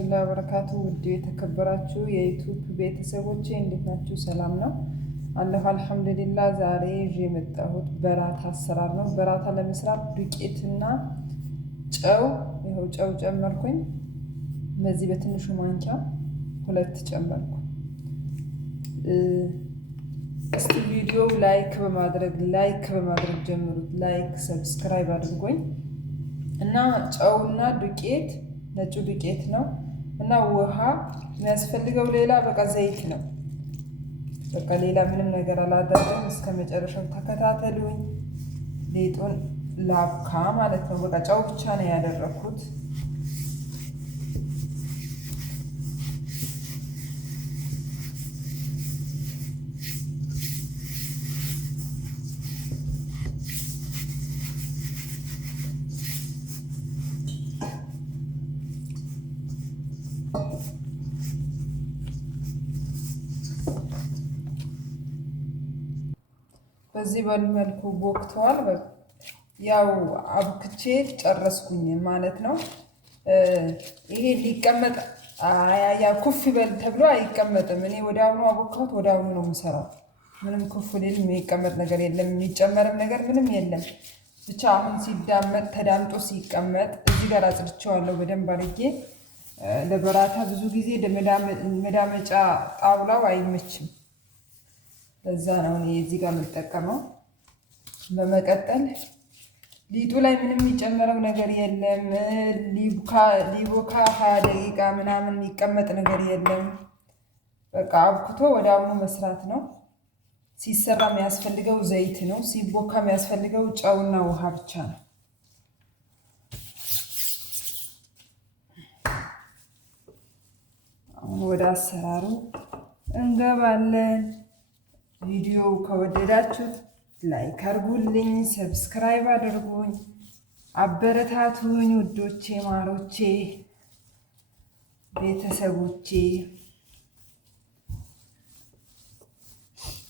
ወራህመቱላሂ ወበረካቱ። ውድ የተከበራችሁ የዩቲዩብ ቤተሰቦቼ እንዴት ናችሁ? ሰላም ነው አለሁ አልሐምዱሊላህ። ዛሬ ይዤ የመጣሁት በራታ አሰራር ነው። በራታ ለመስራት ዱቄትና ጨው፣ ይኸው ጨው ጨመርኩኝ። በዚህ በትንሹ ማንኪያ 2 ጨመርኩ። እስቲ ቪዲዮ ላይክ በማድረግ ጀምሩት። ላይክ ሰብስክራይብ አድርጎኝ እና ጨውና ዱቄት ነጩ ዱቄት ነው እና ውሃ የሚያስፈልገው ሌላ በቃ ዘይት ነው። በቃ ሌላ ምንም ነገር አላደረግም። እስከ መጨረሻው ተከታተሉኝ። ሊጡን ላብካ ማለት ነው። በቃ ጨው ብቻ ነው ያደረኩት። በዚህ መልኩ ቦክተዋል። ያው አብክቼ ጨረስኩኝ ማለት ነው። ይሄ ሊቀመጥ ያ ኩፍ ይበል ተብሎ አይቀመጥም። እኔ ወደ አሁኑ አቦካሁት፣ ወደ አሁኑ ነው የምሰራው። ምንም ኩፍ ሊል የሚቀመጥ ነገር የለም፣ የሚጨመርም ነገር ምንም የለም። ብቻ አሁን ሲዳመጥ ተዳምጦ ሲቀመጥ እዚህ ጋር አጽድቼዋለሁ በደንብ አድርጌ። ለበራታ ብዙ ጊዜ መዳመጫ ጣውላው አይመችም። ለዛ ነው እኔ እዚህ ጋር የምጠቀመው። በመቀጠል ሊጡ ላይ ምንም የሚጨመረው ነገር የለም። ሊቦካ 20 ደቂቃ ምናምን የሚቀመጥ ነገር የለም። በቃ አብኩቶ ወደ አሁኑ መስራት ነው። ሲሰራ የሚያስፈልገው ዘይት ነው። ሲቦካ የሚያስፈልገው ጨውና ውሃ ብቻ ነው። አሁን ወደ አሰራሩ እንገባለን። ቪዲዮ ከወደዳችሁት ላይክ አድርጉልኝ፣ ሰብስክራይብ አድርጉኝ፣ አበረታቱኝ ውዶቼ፣ ማሮቼ፣ ቤተሰቦቼ።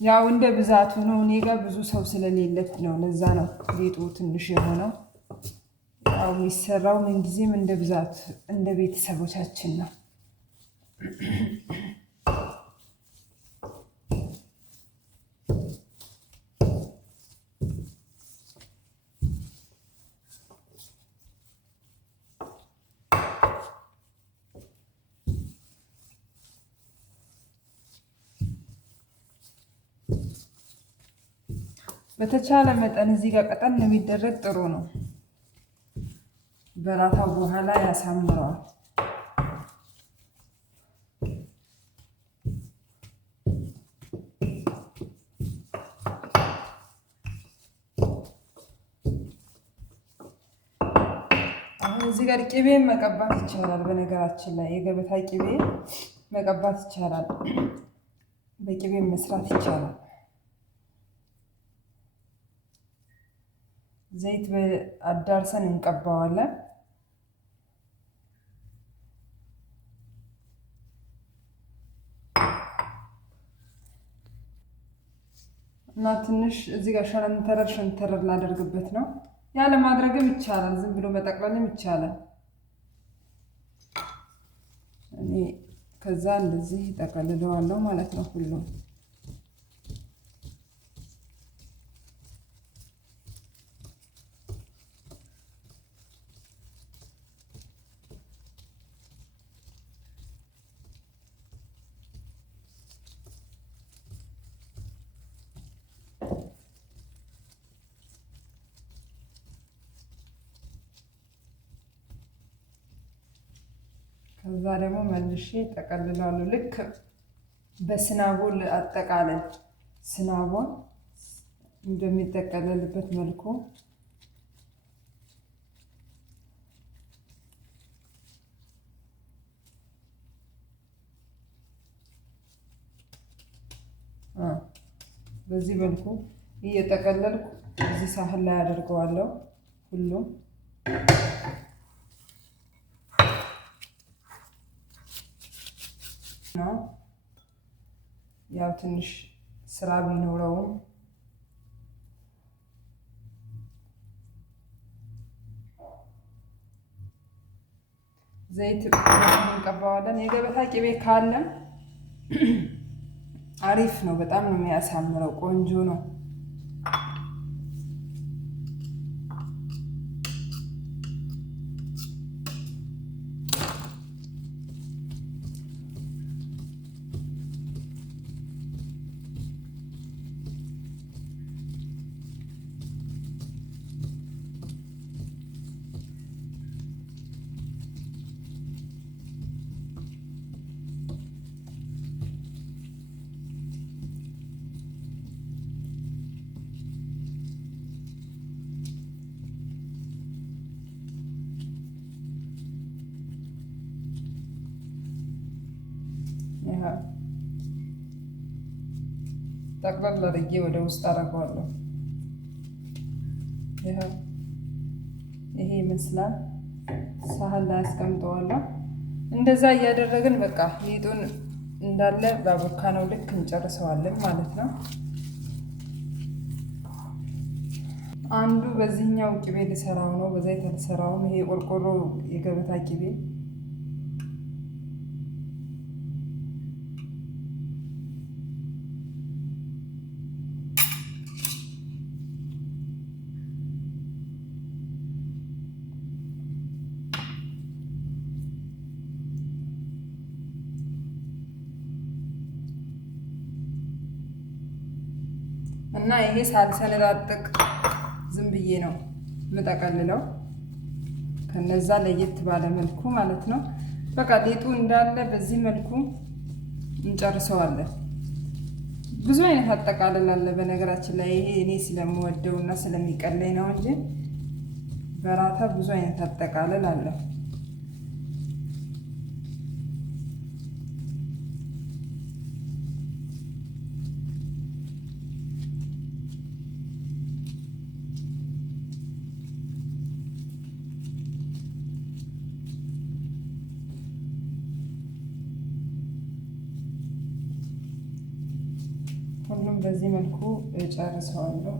ያው እንደ ብዛቱ ነው። እኔ ጋር ብዙ ሰው ስለሌለት ነው። ለዛ ነው ሊጡ ትንሽ የሆነው። ያው የሚሰራው ምንጊዜም እንደ ብዛት እንደ ቤተሰቦቻችን ነው። በተቻለ መጠን እዚህ ጋር ቀጠን የሚደረግ ጥሩ ነው። በራታው በኋላ ያሳምረዋል። አሁን እዚህ ጋር ቅቤ መቀባት ይቻላል። በነገራችን ላይ የገበታ ቅቤ መቀባት ይቻላል። በቅቤ መስራት ይቻላል። ዘይት አዳርሰን እንቀባዋለን። እና ትንሽ እዚህ ጋር ሸንተረር ላደርግበት ነው። ያለ ማድረግም ይቻላል፣ ዝም ብሎ መጠቅለልም ይቻላል። እኔ ከዛ እንደዚህ ጠቀልለዋለሁ ማለት ነው ሁሉም። ከዛ ደግሞ መልሼ ጠቀልላለሁ። ልክ በስናቦል አጠቃለል ስናቦል እንደሚጠቀለልበት መልኩ በዚህ መልኩ እየጠቀለልኩ እዚህ ሳህን ላይ አደርገዋለሁ ሁሉም። ያው ትንሽ ስራ ቢኖረውም ዘይት እንቀባዋለን። የገበታ ቅቤ ካለን አሪፍ ነው። በጣም ነው የሚያሳምረው። ቆንጆ ነው። ጠቅላላ አድርጌ ወደ ውስጥ አደርገዋለሁ። ይሄ ይመስላል። ሳህን ላይ አስቀምጠዋለሁ። እንደዛ እያደረግን በቃ ሊጡን እንዳለ ባቦካ ነው ልክ እንጨርሰዋለን ማለት ነው። አንዱ በዚህኛው ቅቤ ልሰራው ነው፣ በዘይት አልሰራውም። ይሄ ቆርቆሮ የገበታ ቅቤ እና ይሄ ሳልሰነጣጥቅ ዝም ብዬ ነው የምጠቀልለው፣ ከነዛ ለየት ባለ መልኩ ማለት ነው። በቃ ሊጡ እንዳለ በዚህ መልኩ እንጨርሰዋለን። ብዙ አይነት አጠቃለል አለ በነገራችን ላይ። ይሄ እኔ ስለምወደው እና ስለሚቀለኝ ነው እንጂ በራታ ብዙ አይነት አጠቃለል አለ። ሁሉም በዚህ መልኩ እጨርሰዋለሁ።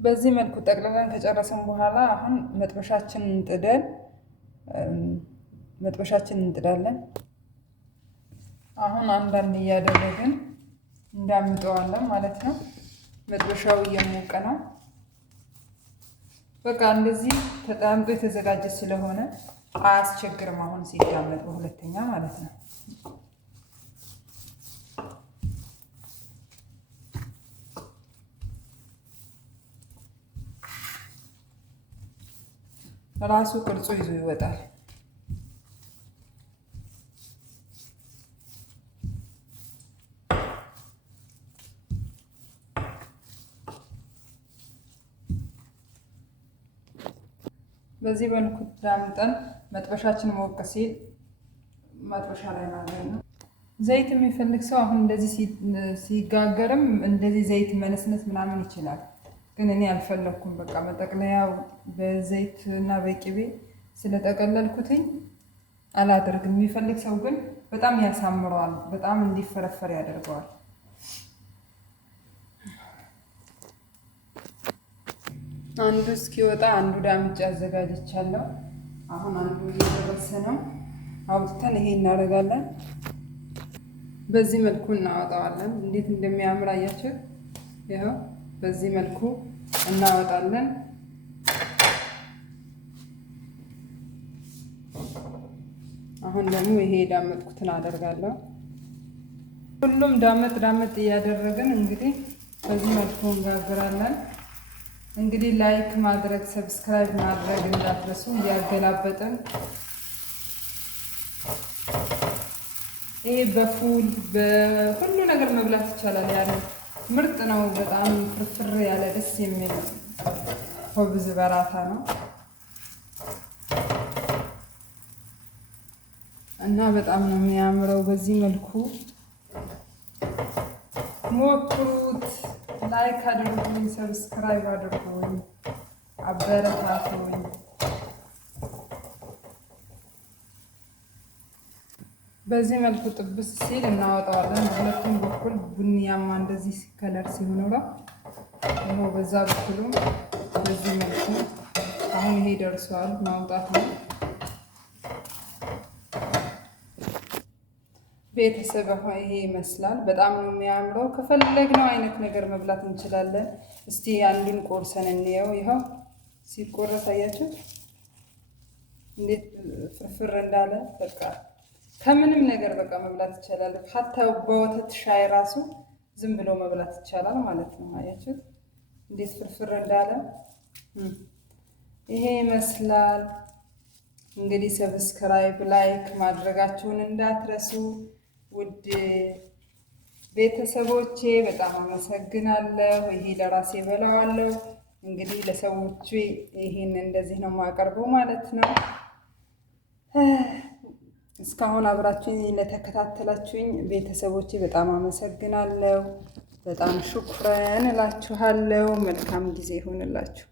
በዚህ መልኩ ጠቅልለን ከጨረሰን በኋላ አሁን መጥበሻችንን እንጥዳለን። አሁን አንዳንድ እያደረግን እንዳምጠዋለን ማለት ነው። መጥበሻው እየሞቀ ነው። በቃ እንደዚህ ተጣምጦ የተዘጋጀ ስለሆነ አያስቸግርም። አሁን ሲዳመጥ በሁለተኛ ማለት ነው። ራሱ ቅርጹ ይዞ ይወጣል። በዚህ መልኩ ዳምጠን መጥበሻችን ሞቅ ሲል መጥበሻ ላይ ማለት ነው። ዘይት የሚፈልግ ሰው አሁን እንደዚህ ሲጋገርም እንደዚህ ዘይት መነስነስ ምናምን ይችላል። ግን እኔ አልፈለኩም። በቃ መጠቅለያው በዘይት እና በቅቤ ስለጠቀለልኩትኝ አላደርግም። የሚፈልግ ሰው ግን በጣም ያሳምረዋል፣ በጣም እንዲፈረፈር ያደርገዋል። አንዱ እስኪወጣ አንዱ ዳምጬ አዘጋጅቻለሁ። አሁን አንዱ እየደረሰ ነው። አውጥተን ይሄ እናደርጋለን። በዚህ መልኩ እናወጣዋለን። እንዴት እንደሚያምር አያችሁ? ይኸው በዚህ መልኩ እናወጣለን። አሁን ደግሞ ይሄ ዳመጥኩትን አደርጋለሁ። ሁሉም ዳመጥ እያደረግን እንግዲህ በዚህ መልኩ እንጋግራለን። እንግዲህ ላይክ ማድረግ ሰብስክራይብ ማድረግ እንዳትረሱ። እያገላበጥን ይሄ በፉል በሁሉ ነገር መብላት ይቻላል። ያለ ምርጥ ነው። በጣም ፍርፍር ያለ ደስ የሚል ሆብዝ በራታ ነው እና በጣም ነው የሚያምረው። በዚህ መልኩ ሞክሩት። ላይክ አድርጉኝ፣ ሰብስክራይብ አድርጉኝ፣ አበረታቱኝ። በዚህ መልኩ ጥብስ ሲል እናወጣዋለን። በሁለቱም በኩል ቡኒያማ እንደዚህ ከለር ሲሆን ነው። በዛ በኩሉ በዚህ መልኩ አሁን ይሄ ደርሷል፣ ማውጣት ነው። ቤተሰብ ይሄ ይመስላል። በጣም ነው የሚያምረው። ከፈለግነው አይነት ነገር መብላት እንችላለን። እስቲ አንዱን ቆርሰን እንየው። ይኸው ሲቆረስ አያችሁ እንዴት ፍርፍር እንዳለ። በቃ ከምንም ነገር በቃ መብላት ይቻላል። ሀታ በወተት ሻይ ራሱ ዝም ብሎ መብላት ይቻላል ማለት ነው። አያችሁት እንዴት ፍርፍር እንዳለ። ይሄ ይመስላል እንግዲህ። ሰብስክራይብ ላይክ ማድረጋችሁን እንዳትረሱ ውድ ቤተሰቦቼ። በጣም አመሰግናለሁ። ይሄ ለራሴ በላዋለሁ። እንግዲህ ለሰዎቹ ይሄን እንደዚህ ነው የማቀርበው ማለት ነው። እስካሁን አብራችሁኝ ለተከታተላችሁኝ ቤተሰቦቼ በጣም አመሰግናለሁ። በጣም ሹክራን እላችኋለሁ። መልካም ጊዜ ይሁንላችሁ።